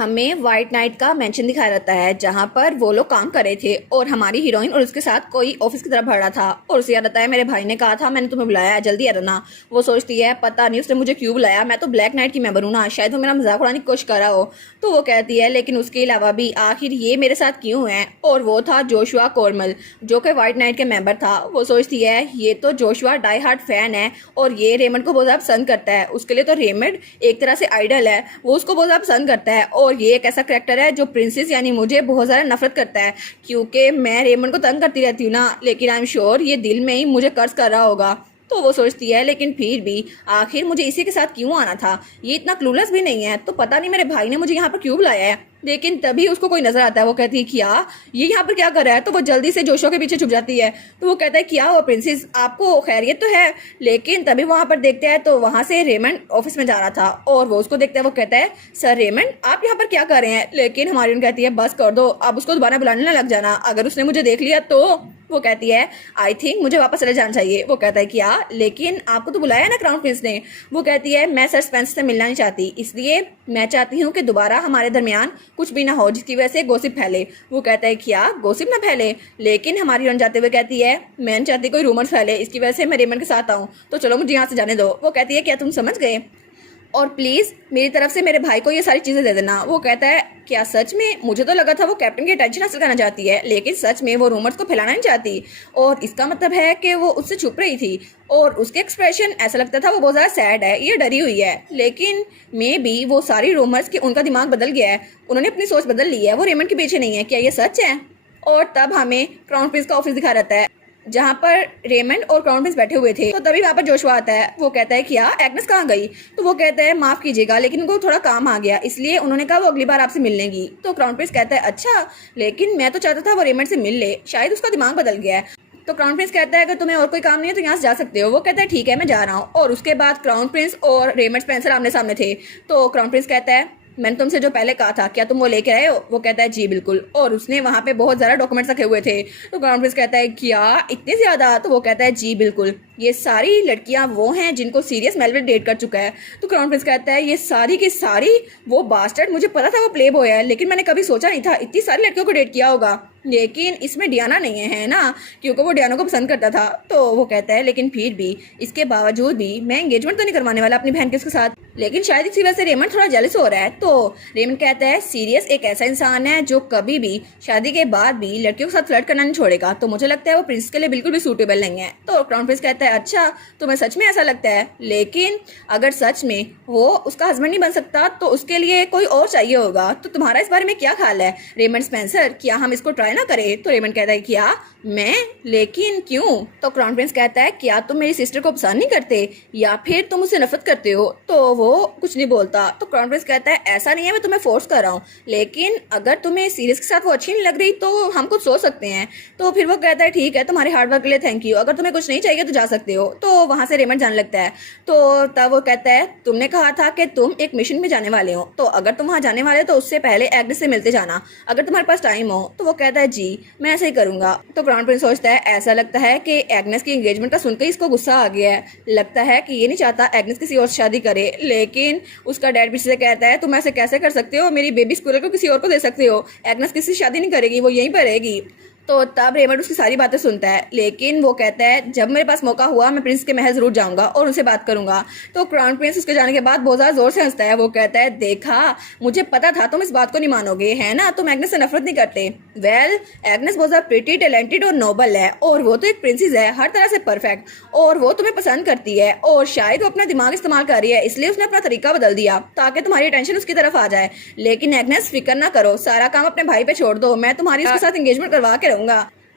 हमें white night का mention दिखाया जाता है जहां पर वो लोग काम कर रहे थे और हमारी हीरोइन और उसके साथ कोई ऑफिस की तरफ बढ़ रहा था और उसे याद आता है मेरे भाई ने कहा था मैंने तुम्हें बुलाया है, जल्दी आ जाना। वो सोचती है पता नहीं उसने मुझे क्यों बुलाया, मैं तो ब्लैक नाइट की मेंबर हूं ना, शायद वो मेरा मजाक उड़ाने की कोशिश कर रहा हो। तो वो कहती है लेकिन उसके अलावा भी आखिर ये मेरे साथ क्यों है, और वो था जोशुआ कोरमल जो कि व्हाइट नाइट के मेंबर था। वो सोचती है ये तो जोशुआ डाई हार्ड फैन है और ये रेमंड को बहुत ज़्यादा पसंद करता है, उसके लिए तो रेमंड एक तरह से आइडल है, वो उसको बहुत ज़्यादा पसंद करता है। और ये एक ऐसा कैरेक्टर है जो प्रिंसेस यानी मुझे बहुत ज़्यादा नफरत करता है क्योंकि मैं रेमंड को तंग करती रहती हूँ ना, लेकिन आई एम श्योर ये दिल में ही मुझे कर्ज कर रहा होगा। तो वो सोचती है लेकिन फिर भी आखिर मुझे इसी के साथ क्यों आना था, ये इतना क्लूलेस भी नहीं है, तो पता नहीं मेरे भाई ने मुझे यहाँ पर क्यों बुलाया है। लेकिन तभी उसको कोई नजर आता है, वो कहती है क्या ये यहाँ पर क्या कर रहा है, तो वो जल्दी से जोशो के पीछे छुप जाती है। तो वो कहता है क्या हुआ प्रिंसेस, आपको खैरियत तो है। लेकिन तभी वहां पर देखते हैं तो वहां से रेमंड ऑफिस में जा रहा था और वो उसको देखता है। वो कहता है सर रेमंड आप यहाँ पर क्या कर रहे हैं, लेकिन हमारी कहती है बस कर दो, अब उसको दोबारा बुलाने ना लग जाना, अगर उसने मुझे देख लिया तो। वो कहती है आई थिंक मुझे वापस चले जाना चाहिए। वो कहता है क्या, लेकिन आपको तो बुलाया ना क्राउन प्रिंस ने। वो कहती है मैं सर स्पेंसर से मिलना नहीं चाहती, इसलिए मैं चाहती हूँ कि दोबारा हमारे दरमियान कुछ भी ना हो जिसकी वजह से गॉसिप फैले। वो कहता है क्या गॉसिप ना फैले, लेकिन हमारी रन जाते हुए कहती है मैं नहीं चाहती कोई रूमर्स फैले, इसकी वजह से मैं रेमंड के साथ आऊँ, तो चलो मुझे यहाँ से जाने दो। वो कहती है क्या तुम समझ गए, और प्लीज मेरी तरफ से मेरे भाई को ये सारी चीजें दे देना। वो कहता है क्या सच में, मुझे तो लगा था वो कैप्टन की अटेंशन हासिल करना चाहती है, लेकिन सच में वो रूमर्स को फैलाना नहीं चाहती, और इसका मतलब है कि वो उससे छुप रही थी। और उसके एक्सप्रेशन ऐसा लगता था वो बहुत ज्यादा सैड है, ये डरी हुई है, लेकिन मे बी वो सारी रूमर्स के उनका दिमाग बदल गया है, उन्होंने अपनी सोच बदल ली है, वो रेमंड के पीछे नहीं है, क्या ये सच है। और तब हमें क्राउन प्रिंस का ऑफिस दिखा रहता है जहाँ पर रेमंड और क्राउन प्रिंस बैठे हुए थे। तो तभी वहाँ पर जोशुआ आता है। वो कहता है क्या एग्नेस कहाँ गई, तो वो कहता है माफ कीजिएगा लेकिन उनको थोड़ा काम आ गया, इसलिए उन्होंने कहा वो अगली बार आपसे मिल लेंगी। तो क्राउन प्रिंस कहता है अच्छा, लेकिन मैं तो चाहता था वो रेमंड से मिल ले, शायद उसका दिमाग बदल गया है। तो क्राउन प्रिंस कहता है अगर तुम्हें और कोई काम नहीं है तो यहाँ से जा सकते हो। वो कहता है ठीक है मैं जा रहा हूँ। और उसके बाद क्राउन प्रिंस और रेमंड स्पेंसर आमने सामने थे। तो क्राउन प्रिंस कहता है मैंने तुमसे जो पहले कहा था क्या तुम वो लेके आए हो। वो कहता है जी बिल्कुल, और उसने वहां पे बहुत ज्यादा डॉक्यूमेंट्स रखे हुए थे। तो क्राउन प्रिंस कहता है क्या इतने ज्यादा, तो वो कहता है जी बिल्कुल, ये सारी लड़कियां वो हैं जिनको सीरियस मेलविल डेट कर चुका है। तो क्राउन प्रिंस कहता है ये सारी की सारी वो बास्टर्ड, मुझे पता था वो प्ले बॉय है लेकिन मैंने कभी सोचा नहीं था इतनी सारी लड़कियों को डेट किया होगा, लेकिन इसमें डियाना नहीं है ना, क्योंकि वो डियाना को पसंद करता था। तो वो कहता है लेकिन फिर भी इसके बावजूद भी मैं एंगेजमेंट तो नहीं करवाने वाला अपनी बहन के उसके साथ, लेकिन शायद इसी वजह से रेमंड थोड़ा जेलस हो रहा है। तो रेमंड कहता है सीरियस एक ऐसा इंसान है जो कभी भी शादी के बाद भी लड़कियों के साथ फ्लर्ट करना नहीं छोड़ेगा, तो मुझे लगता है वो प्रिंस के लिए बिल्कुल भी सूटेबल नहीं है। तो क्राउन प्रिंस कहता है अच्छा तुम्हें सच में ऐसा लगता है, लेकिन अगर सच में वो उसका हस्बैंड नहीं बन सकता तो उसके लिए कोई और चाहिए होगा, तो तुम्हारा इस बारे में क्या ख्याल है रेमंड स्पेंसर, क्या हम इसको ट्राई ना करें। तो रेमंड कहता है क्या मैं, लेकिन क्यों। तो क्राउन प्रिंस कहता है क्या तुम मेरी सिस्टर को पसंद नहीं करते या फिर तुम उससे नफरत करते हो। तो वो कुछ नहीं बोलता। तो क्राउन प्रिंस कहता है ऐसा नहीं है मैं तुम्हें फोर्स कर रहा हूँ, लेकिन अगर तुम्हें सीरियस के साथ वो अच्छी नहीं लग रही तो हम कुछ सोच सकते हैं। तो फिर वो कहता है ठीक है तुम्हारे हार्डवर्क के लिए थैंक यू, अगर तुम्हें कुछ नहीं चाहिए तो जा सकते हो। तो वहां से रेमंड जाने लगता है। तो तब वो कहता है तुमने कहा था कि तुम एक मिशन में जाने वाले हो, तो अगर तुम वहां जाने वाले हो तो उससे पहले एग्नेस से मिलते जाना अगर तुम्हारे पास टाइम हो। तो वो कहता है जी मैं ऐसे ही करूंगा। तो क्राउन प्रिंस सोचता है ऐसा लगता है कि एग्नेस की एंगेजमेंट का सुनकर इसको गुस्सा आ गया है, लगता है कि ये नहीं चाहता एग्नेस किसी और से शादी करे, लेकिन उसका डैड पीछे से कहता है तुम ऐसे कैसे कर सकते हो, मेरी बेबी स्कूल को किसी और को दे सकते हो, एग्नेस किसी से शादी नहीं करेगी, वो यहीं पर रहेगी। तो तब रेमंड उसकी सारी बातें सुनता है, लेकिन वो कहता है जब मेरे पास मौका हुआ मैं प्रिंस के महल जरूर जाऊंगा और उनसे बात करूंगा। तो क्राउन प्रिंस उसके जाने के बाद बहुत ज्यादा जोर से हंसता है। वो कहता है देखा मुझे पता था तुम इस बात को नहीं मानोगे, है ना, तुम एग्नेस से नफरत नहीं करते। वेल एग्नेस बहुत ज्यादा प्रिटी टैलेंटेड और नोबल है, और वो तो एक प्रिंसेस है हर तरह से परफेक्ट, और वो तुम्हें पसंद करती है, और शायद वो अपना दिमाग इस्तेमाल कर रही है इसलिए उसने अपना तरीका बदल दिया ताकि तुम्हारी अटेंशन उसकी तरफ आ जाए। लेकिन एग्नेस फिक्र ना करो, सारा काम अपने भाई पे छोड़ दो, मैं तुम्हारी उसके साथ एंगेजमेंट करवा के रहूंगा।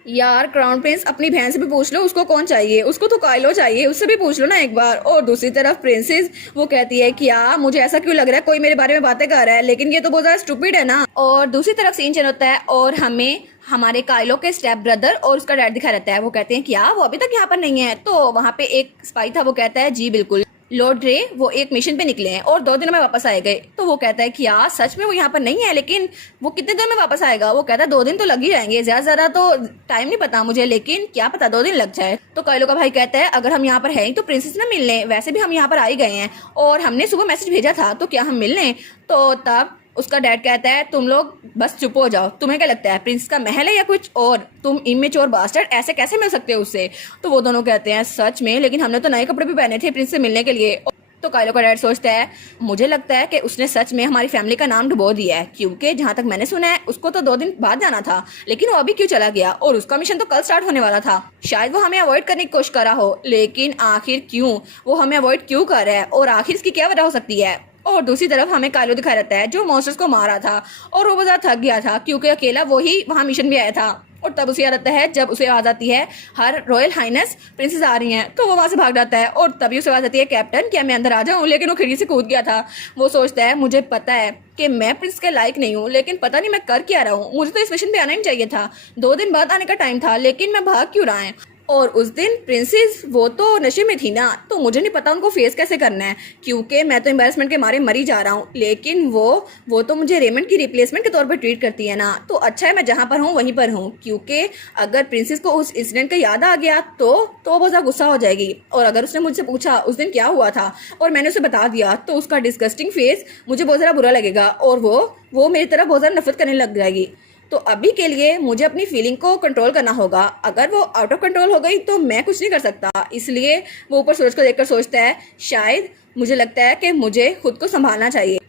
यार क्राउन प्रिंस अपनी बहन से भी पूछ लो उसको कौन चाहिए, उसको तो काइलो चाहिए, उससे भी पूछ लो ना एक बार। और दूसरी तरफ प्रिंसेस वो कहती है क्या मुझे ऐसा क्यों लग रहा है कोई मेरे बारे में बातें कर रहा है, लेकिन ये तो बहुत ज्यादा स्टूपिड है ना। और दूसरी तरफ सीन चल होता है और हमें हमारे काइलो के स्टेप ब्रदर और उसका डैड दिखा रहता है। वो कहते हैं क्या वो अभी तक यहाँ पर नहीं है। तो वहाँ पे एक स्पाई था, वो कहता है जी बिल्कुल लॉर्ड रे वो एक मिशन पे निकले हैं और 2 दिनों में वापस आए गए। तो वो कहता है कि यार सच में वो यहाँ पर नहीं है, लेकिन वो कितने दिनों में वापस आएगा। वो कहता है 2 दिन तो लग ही जाएंगे, ज्यादा तो टाइम नहीं पता मुझे, लेकिन क्या पता 2 दिन लग जाए। तो काइलो का भाई कहता है अगर हम यहाँ पर हैं तो प्रिंसेस ना मिलने, वैसे भी हम यहाँ पर आ ही गए हैं और हमने सुबह मैसेज भेजा था तो क्या हम मिलने। तो तब उसका डैड कहता है तुम लोग बस चुप हो जाओ, तुम्हें क्या लगता है प्रिंस का महल है या कुछ और, तुम इमेच्योर बास्टर्ड ऐसे कैसे मिल सकते हो उससे। तो वो दोनों कहते हैं सच में, लेकिन हमने तो नए कपड़े भी पहने थे प्रिंस से मिलने के लिए। तो काइलो का डैड सोचता है मुझे लगता है कि उसने सच में हमारी फैमिली का नाम डुबो दिया है, क्योंकि जहां तक मैंने सुना है उसको तो 2 दिन बाद जाना था, लेकिन वो अभी क्यों चला गया, और उसका मिशन तो कल स्टार्ट होने वाला था। शायद वो हमें अवॉइड करने की कोशिश कर रहा हो, लेकिन आखिर क्यों वो हमें अवॉइड क्यों कर रहा है, और आखिर इसकी क्या वजह हो सकती है। और दूसरी तरफ हमें काइलो दिखाया रहता है जो मॉन्स्टर्स को मारा था और वो बहुत थक गया था क्योंकि अकेला वो ही वहां मिशन भी आया था। और तब उसे याद आता है जब उसे आवाज आती है हर रॉयल हाइनेस प्रिंसेस आ रही हैं, तो वो वहां से भाग जाता है। और तभी उसे आवाज आती है कैप्टन क्या मैं अंदर आ जाऊं, लेकिन वो खिड़की से कूद गया था। वो सोचता है मुझे पता है कि मैं प्रिंस के लायक नहीं हूँ, लेकिन पता नहीं मैं कर क्या रहा हूँ, मुझे तो इस मिशन पे आना ही चाहिए था, 2 दिन बाद आने का टाइम था, लेकिन मैं भाग क्यों रहा है। और उस दिन प्रिंसेस वो तो नशे में थी ना, तो मुझे नहीं पता उनको फेस कैसे करना है, क्योंकि मैं तो एम्बेरसमेंट के मारे मरी जा रहा हूँ, लेकिन वो तो मुझे रेमंड की रिप्लेसमेंट के तौर पर ट्रीट करती है ना, तो अच्छा है मैं जहाँ पर हूँ वहीं पर हूँ, क्योंकि अगर प्रिंसेस को उस इंसिडेंट का याद आ गया तो बहुत ज़्यादा गुस्सा हो जाएगी। और अगर उसने मुझसे पूछा उस दिन क्या हुआ था और मैंने उसे बता दिया, तो उसका डिस्गस्टिंग फेस मुझे बहुत ज़्यादा बुरा लगेगा और वो मेरी तरफ बहुत ज़्यादा नफरत करने लग जाएगी। तो अभी के लिए मुझे अपनी फीलिंग को कंट्रोल करना होगा, अगर वो आउट ऑफ कंट्रोल हो गई तो मैं कुछ नहीं कर सकता। इसलिए वो ऊपर सूरज को देखकर सोचता है शायद मुझे लगता है कि मुझे खुद को संभालना चाहिए,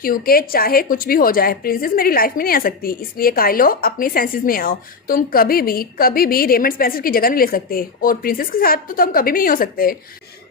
क्योंकि चाहे कुछ भी हो जाए प्रिंसेस मेरी लाइफ में नहीं आ सकती। इसलिए काइलो अपनी सेंसेस में आओ, तुम कभी भी रेमंड स्पेंसर की जगह नहीं ले सकते, और प्रिंसेस के साथ तो तुम कभी भी नहीं हो सकते।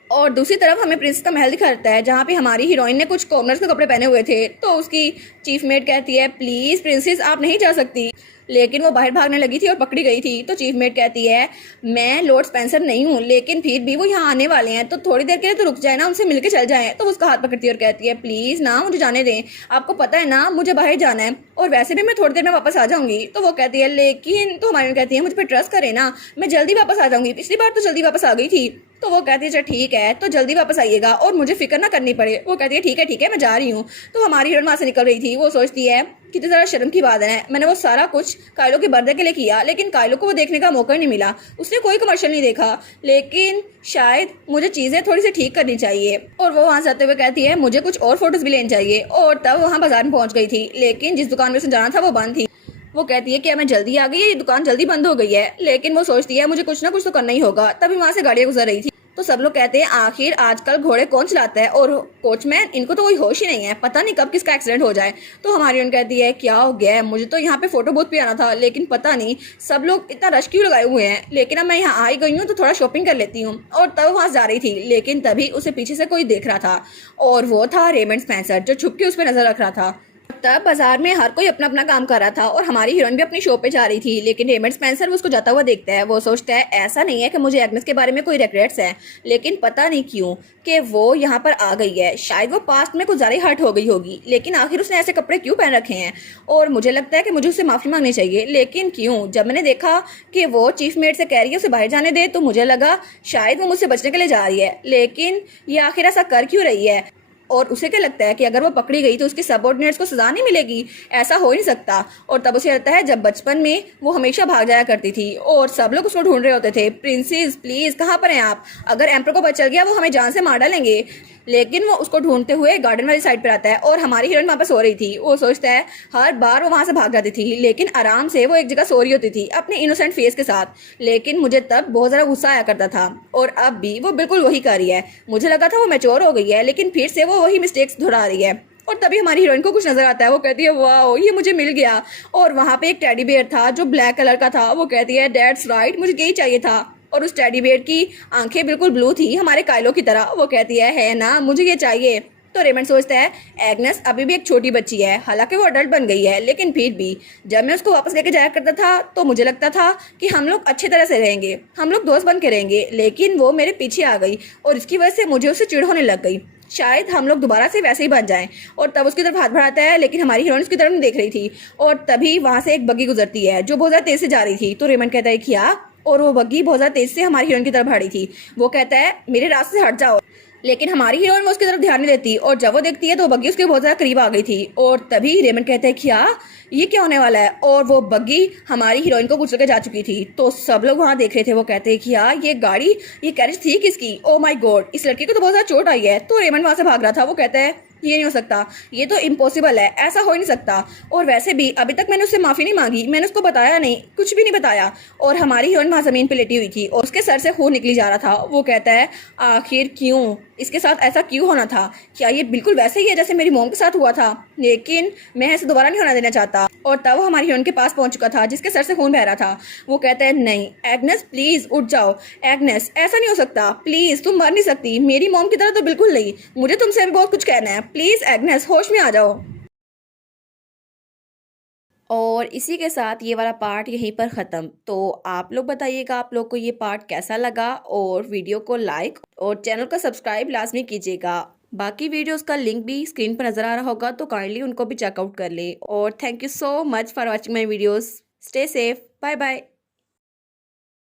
और दूसरी तरफ हमें प्रिंस का महल दिखाता है जहाँ पे हमारी हीरोइन ने कुछ कॉमनर्स के कपड़े पहने हुए थे। तो उसकी चीफ मेट कहती है प्लीज प्रिंसेस आप नहीं जा सकती, लेकिन वो बाहर भागने लगी थी और पकड़ी गई थी। तो चीफ मेट कहती है मैं लॉर्ड स्पेंसर नहीं हूँ, लेकिन फिर भी वो यहाँ आने वाले हैं, तो थोड़ी देर के लिए तो रुक जाए ना, उनसे मिलके चल जाए। तो उसका हाथ पकड़ती है और कहती है प्लीज ना मुझे जाने दें, आपको पता है ना मुझे बाहर जाना है, और वैसे भी मैं थोड़ी देर में वापस आ जाऊंगी। तो वो कहती है लेकिन, तो हमारी कहती है मुझ पर ट्रस्ट करे ना, मैं जल्दी वापस आ जाऊंगी, पिछली बार तो जल्दी वापस आ गई थी। तो वो कहती है चल ठीक है तो जल्दी वापस आइएगा और मुझे फिक्र ना करनी पड़े। वो कहती है ठीक है मैं जा रही हूँ। तो हमारी हीरोइन वहां से निकल रही थी। वो सोचती है कितनी ज़्यादा शर्म की बात है, मैंने वो सारा कुछ काइलो के बर्थडे के लिए किया, लेकिन काइलो को वो देखने का मौका ही नहीं मिला, उसने कोई कमर्शियल नहीं देखा, लेकिन शायद मुझे चीज़ें थोड़ी सी ठीक करनी चाहिए। और वो वहाँ से आते हुए कहती है मुझे कुछ और फोटोज भी लेनी चाहिए। और तब वहाँ बाजार में पहुँच गई थी, लेकिन जिस दुकान में उसने जाना था वो बंद थी। वो कहती है कि मैं जल्दी आ गई, ये दुकान जल्दी बंद हो गई है, लेकिन वो सोचती है मुझे कुछ ना कुछ तो करना ही होगा। तभी वहाँ से गाड़ियाँ गुजर रही थी। तो सब लोग कहते हैं आखिर आजकल घोड़े कौन चलाता है, और कोचमैन इनको तो कोई होश ही नहीं है, पता नहीं कब किसका एक्सीडेंट हो जाए। तो हमारी उन कहती है क्या हो गया है, मुझे तो यहाँ पे फोटो बूथ पे आना था, लेकिन पता नहीं सब लोग इतना रश क्यों लगाए हुए हैं, लेकिन अब मैं यहाँ आई गई हूँ तो थोड़ा शॉपिंग कर लेती हूँ। और तब वहाँ जा रही थी, लेकिन तभी उसे पीछे से कोई देख रहा था, और वो था रेमंड स्पेंसर जो छुप के उस पर नजर रख रहा था। तब बाजार में हर कोई अपना अपना काम कर रहा था और हमारी हीरोइन भी अपनी शो पे जा रही थी, लेकिन रेमंड स्पेंसर उसको जाता हुआ देखता है। वो सोचता है ऐसा नहीं है कि मुझे एग्नेस के बारे में कोई रिग्रेट्स है, लेकिन पता नहीं क्यों कि वो यहाँ पर आ गई है, शायद वो पास्ट में कुछ ज़्यादा हर्ट हो गई होगी, लेकिन आखिर उसने ऐसे कपड़े क्यों पहन रखे हैं। और मुझे लगता है कि मुझे उससे माफ़ी मांगनी चाहिए, लेकिन क्यों। जब मैंने देखा कि वो चीफ मेट से कह रही है उसे बाहर जाने दे, तो मुझे लगा शायद वो मुझसे बचने के लिए जा रही है, लेकिन ये आखिर ऐसा कर क्यों रही है। और उसे क्या लगता है कि अगर वो पकड़ी गई तो उसके सबऑर्डिनेट्स को सजा नहीं मिलेगी, ऐसा हो ही नहीं सकता। और तब उसे लगता है जब बचपन में वो हमेशा भाग जाया करती थी और सब लोग उसको ढूंढ रहे होते थे, प्रिंसेस प्लीज कहाँ पर हैं आप, अगर एम्पर को पता चल गया वो हमें जान से मार डालेंगे। लेकिन वो उसको ढूंढते हुए गार्डन वाली साइड पर आता है और हमारी हीरोइन वहाँ पर सो रही थी। वो सोचता है हर बार वो वहाँ से भाग जाती थी, लेकिन आराम से वो एक जगह सो रही होती थी अपने इनोसेंट फेस के साथ, लेकिन मुझे तब बहुत ज़्यादा गुस्सा आया करता था। और अब भी वो बिल्कुल वही कर रही है, मुझे लगा था वो मैच्योर हो गई है, लेकिन फिर से वो वही मिस्टेक्स दोहरा रही है। और तभी हमारी हीरोइन को कुछ नजर आता है, वो कहती है वाह ये मुझे मिल गया, और वहाँ पे एक टेडी बेयर था जो ब्लैक कलर का था। वो कहती है दैट्स राइट, मुझे यही चाहिए था। और उस टेडी बेयर की आंखें बिल्कुल ब्लू थी हमारे काइलो की तरह। वो कहती है ना मुझे ये चाहिए। तो रेमंड सोचता है एग्नेस अभी भी एक छोटी बच्ची है, हालांकि वो अडल्ट बन गई है, लेकिन फिर भी जब मैं उसको वापस लेके जाया करता था तो मुझे लगता था कि हम लोग अच्छी तरह से रहेंगे, हम लोग दोस्त बन के रहेंगे, लेकिन वो मेरे पीछे आ गई और इसकी वजह से मुझे उससे चिढ़ होने लग गई। शायद हम लोग दोबारा से वैसे ही बन जाएं। और तब उसकी तरफ हाथ बढ़ाता है, लेकिन हमारी हीरोइन उसकी तरफ नहीं देख रही थी। और तभी वहां से एक बग्गी गुजरती है जो बहुत ज़्यादा तेज से जा रही थी। तो रेमंड कहता है क्या, और वो बग्गी बहुत ज़्यादा तेज से हमारी हीरोइन की तरफ भाड़ी थी। वो कहता है मेरे रास्ते से हट जाओ, लेकिन हमारी हीरोइन वो उसकी तरफ ध्यान नहीं देती, और जब वो देखती है तो बग्गी उसके बहुत ज़्यादा करीब आ गई थी। और तभी रेमंड कहता है क्या ये क्या होने वाला है, और वो बग्गी हमारी हीरोइन को कुचल के जा चुकी थी। तो सब लोग वहाँ देख रहे थे। वो कहते हैं कि ये गाड़ी, ये कैरेज थी किसकी, ओ माय गॉड इस लड़की को तो बहुत ज़्यादा चोट आई है। तो रेमंड वहाँ से भाग रहा था। वो कहता है ये नहीं हो सकता, ये तो इम्पॉसिबल है, ऐसा हो ही नहीं सकता। और वैसे भी अभी तक मैंने उससे माफ़ी नहीं मांगी, मैंने उसको बताया नहीं, कुछ भी नहीं बताया। और हमारी हीरोइन वहाँ ज़मीन पे लेटी हुई थी और उसके सर से खून निकली जा रहा था। वो कहता है आखिर क्यों, इसके साथ ऐसा क्यों होना था? क्या ये बिल्कुल वैसे ही है जैसे मेरी मोम के साथ हुआ था? लेकिन मैं ऐसे दोबारा नहीं होना देना चाहता। और तब वो हमारी हीरोइन के पास पहुंच चुका था जिसके सर से खून बह रहा था। वो कहता है नहीं एग्नेस प्लीज उठ जाओ, एग्नेस ऐसा नहीं हो सकता, प्लीज तुम मर नहीं सकती, मेरी मोम की तरह तो बिल्कुल नहीं, मुझे तुमसे अभी बहुत कुछ कहना है, प्लीज एग्नेस होश में आ जाओ। और इसी के साथ ये वाला पार्ट यहीं पर ख़त्म। तो आप लोग बताइएगा आप लोग को ये पार्ट कैसा लगा, और वीडियो को लाइक और चैनल को सब्सक्राइब लाजमी कीजिएगा। बाकी वीडियोस का लिंक भी स्क्रीन पर नज़र आ रहा होगा, तो काइंडली उनको भी चेकआउट कर ले। और thank you so much for watching my videos. Stay safe, bye bye.